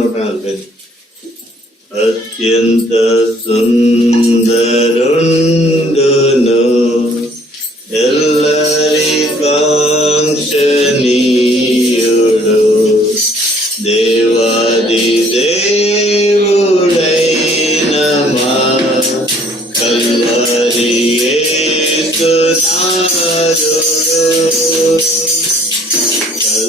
నూట నలభై అత్యంత సుందరుండును ఎల్లరి కాంక్షణీయుడు దేవాది దేవుడైన మా కల్వరి సునారుడు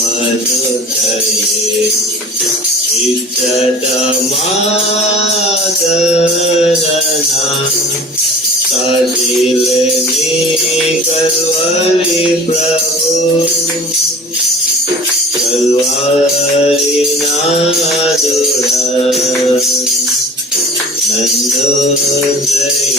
ಮಧುರಯೇ ಚಿತ್ತದ ಮಾದರನ ಸದಿಲ ಕಲ್ವರಿ ಪ್ರಭು ಕಲ್ವರಿ ನಾದುರ ನಂದು ಜಯ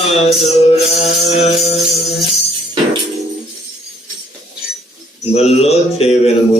గల్లో చేవెనము